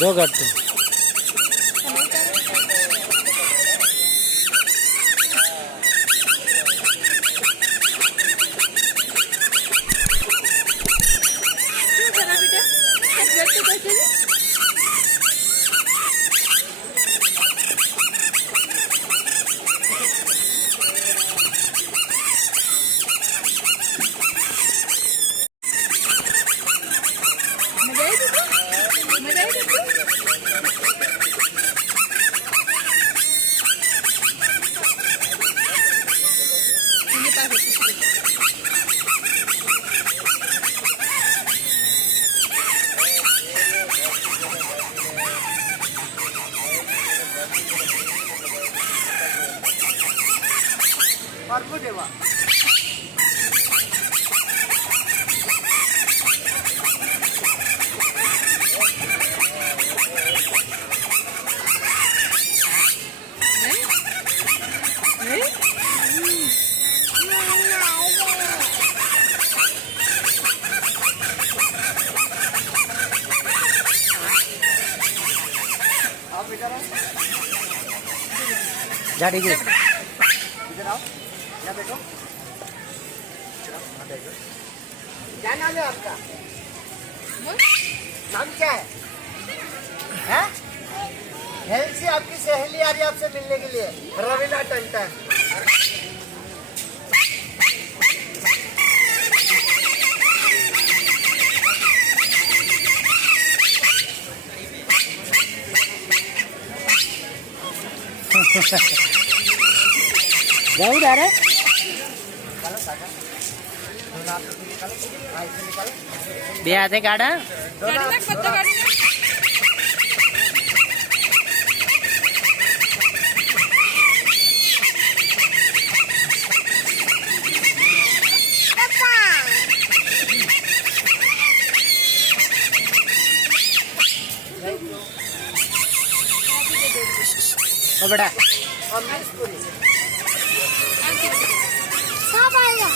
जो करतो देवा आप इधर आओ जा ठीक है इधर आओ यहाँ बैठो क्या नाम है आपका नाम क्या है हैं? हेल्सी आपकी सहेली आ रही है आपसे मिलने के लिए रवीना टंटन जाऊ डारे निकालो सागा दोनों हाथ से निकालो हाँ इससे निकालो बे हाथे काढा दोनों हाथ ओ बेटा अमरीश पुरी सब आया